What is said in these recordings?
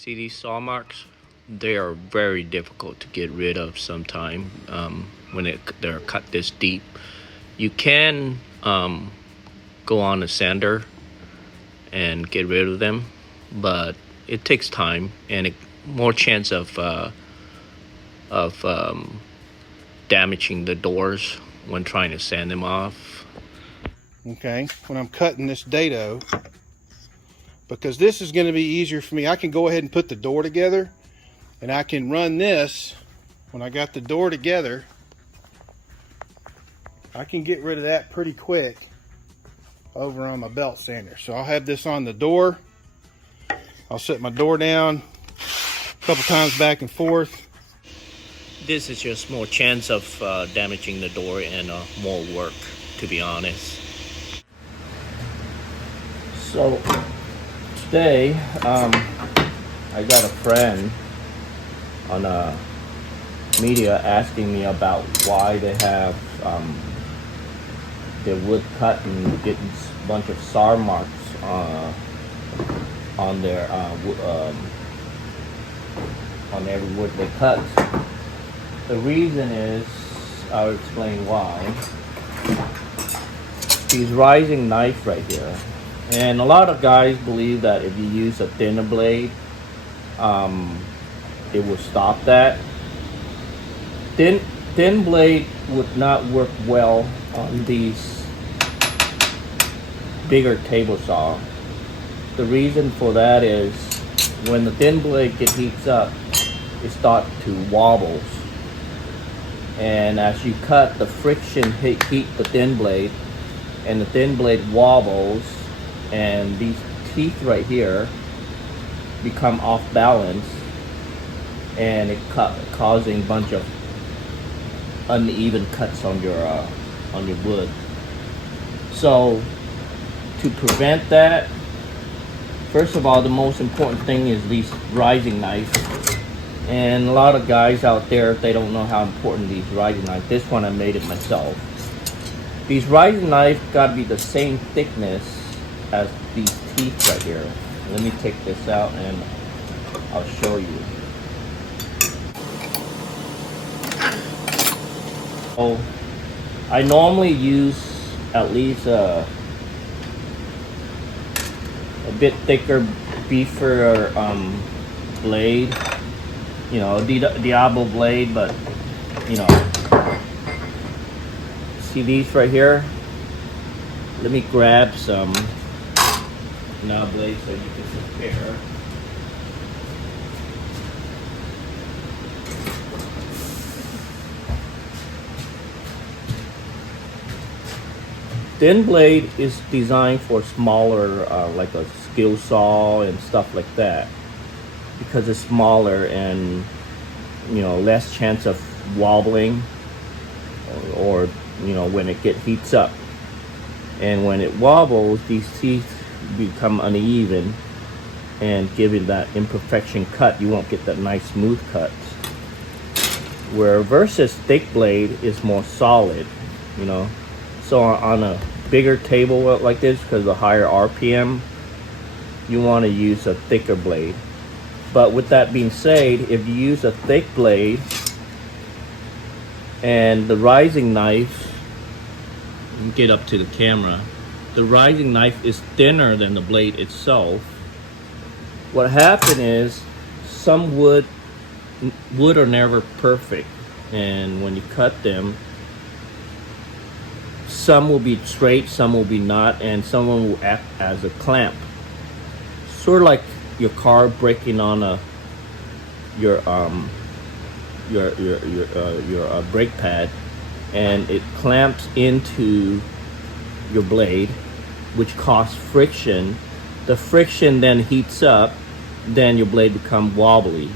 See these saw marks? They are very difficult to get rid of sometime when they're cut this deep. You can go on a sander and get rid of them, but it takes time and more chance of damaging the doors when trying to sand them off. Okay, when I'm cutting this dado, because this is going to be easier for me, I can go ahead and put the door together, and I can run this. When I got the door together, I can get rid of that pretty quick over on my belt sander. So I'll have this on the door. I'll set my door down a couple times back and forth. This is just more chance of damaging the door and more work, to be honest. So today I got a friend on media asking me about why they have their wood cut and getting a bunch of saw marks on their on every wood they cut. The reason is, I'll explain why. These rising knife right here, and a lot of guys believe that if you use a thinner blade, it will stop that. Thin blade would not work well on these bigger table saw. The reason for that is when the thin blade heats up, it starts to wobble. And as you cut, the friction heat the thin blade, and the thin blade wobbles, and these teeth right here become off balance, and it causing a bunch of uneven cuts on your wood. So to prevent that, first of all, the most important thing is these rising knives. And a lot of guys out there, they don't know how important these rising knives. This one I made it myself. These rising knives got to be the same thickness as these teeth right here. Let me take this out and I'll show you. So I normally use at least a bit thicker, beefier blade. You know, Diablo blade, but you know, see these right here? Let me grab some blades so you can compare. Thin blade is designed for smaller, like a skill saw and stuff like that, because it's smaller and, you know, less chance of wobbling or you know, when it heats up. And when it wobbles, these teeth become uneven and giving that imperfection cut. You won't get that nice smooth cut. Where versus thick blade is more solid, you know. So on a bigger table like this, because of higher RPM, you want to use a thicker blade. But with that being said, if you use a thick blade and the rising knife, get up to the camera, the rising knife is thinner than the blade itself. What happened is, some wood are never perfect, and when you cut them, some will be straight, some will be not, and some will act as a clamp, sort of like your car braking on your brake pad, and it clamps into your blade, which causes friction. The friction then heats up, then your blade becomes wobbly.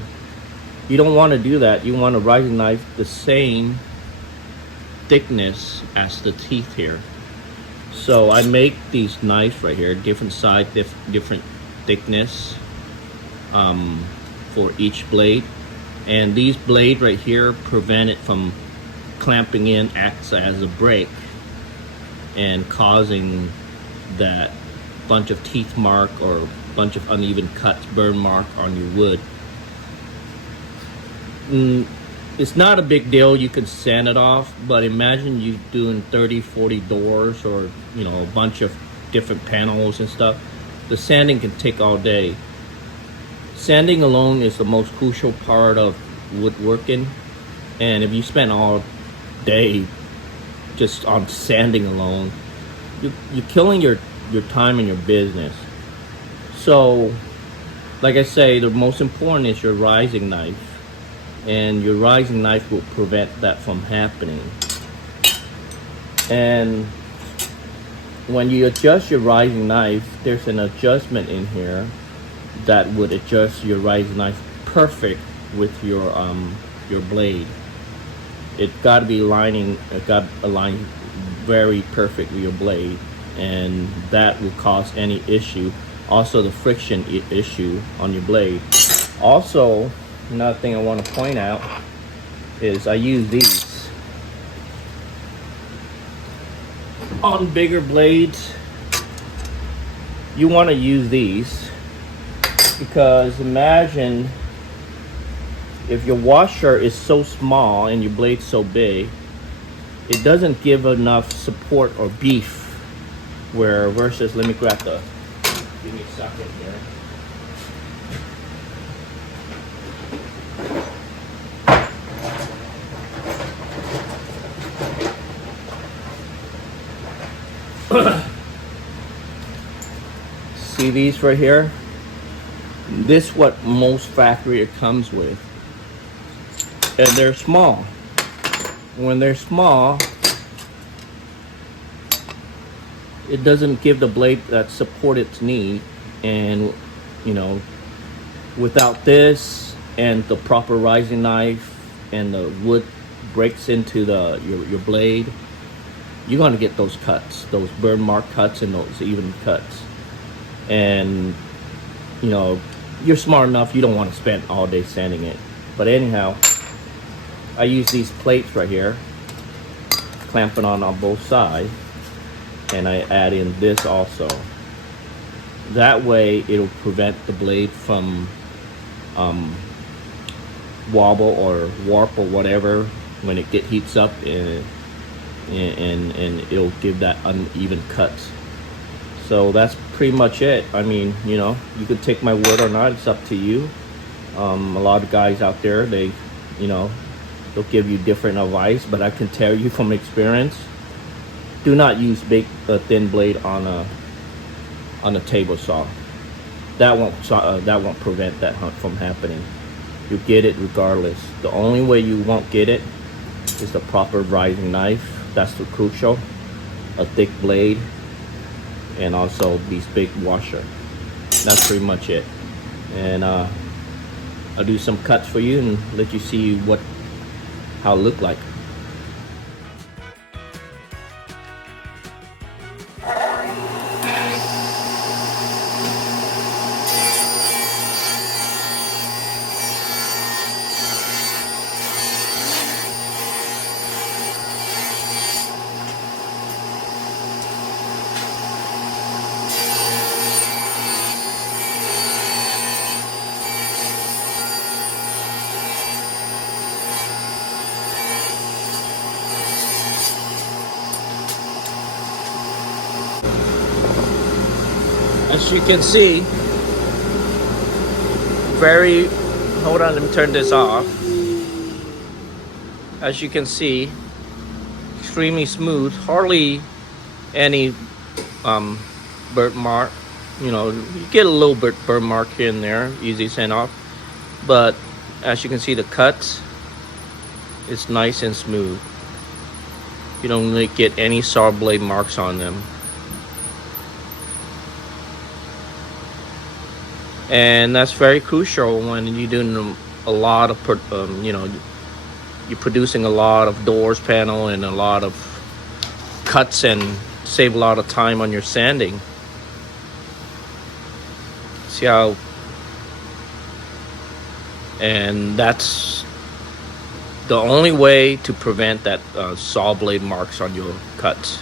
You don't want to do that. You want a rising knife the same thickness as the teeth here. So I make these knives right here, different size, different thickness for each blade, and these blades right here prevent it from clamping in, acts as a brake and causing that bunch of teeth mark or bunch of uneven cuts, burn mark on your wood. It's not a big deal, you can sand it off, but imagine you doing 30-40 doors, or a bunch of different panels and stuff. The sanding can take all day. Sanding alone is the most crucial part of woodworking, and if you spend all day just on sanding alone, you're killing your time and your business. So like I say, the most important is your rising knife, and your rising knife will prevent that from happening. And when you adjust your rising knife, there's an adjustment in here that would adjust your rising knife perfect with your blade. It got to be aligned very perfect with your blade, and that will cause any issue. Also, the friction issue on your blade. Also, another thing I want to point out is I use these on bigger blades. You want to use these because imagine if your washer is so small and your blade's so big, it doesn't give enough support or beef. Where versus, let me grab the, give me a second here. See these right here? This is what most factory it comes with, and they're small. When they're small, it doesn't give the blade that support its need, and without this and the proper rising knife, and the wood breaks into your blade, you're gonna get those cuts, those burn mark cuts, and those even cuts. And you're smart enough, you don't want to spend all day sanding it. But anyhow, I use these plates right here, clamp it on both sides, and I add in this also. That way it'll prevent the blade from wobble or warp or whatever when it heats up, and it'll give that uneven cuts. So that's pretty much it. I mean, you could take my word or not, it's up to you. A lot of guys out there, they'll give you different advice, but I can tell you from experience, do not use thin blade on a table saw. That won't prevent that from happening. You get it regardless. The only way you won't get it is the proper rising knife. That's the crucial. A thick blade, and also these big washer. That's pretty much it. And I'll do some cuts for you and let you see how it look like. As you can see, hold on, let me turn this off. As you can see, extremely smooth, hardly any burnt mark. You get a little bit burnt mark here and there, easy sand off. But as you can see, the cuts, it's nice and smooth. You don't really get any saw blade marks on them. And that's very crucial when you're doing a lot of you're producing a lot of doors panel and a lot of cuts, and save a lot of time on your sanding. See how, and that's the only way to prevent that saw blade marks on your cuts.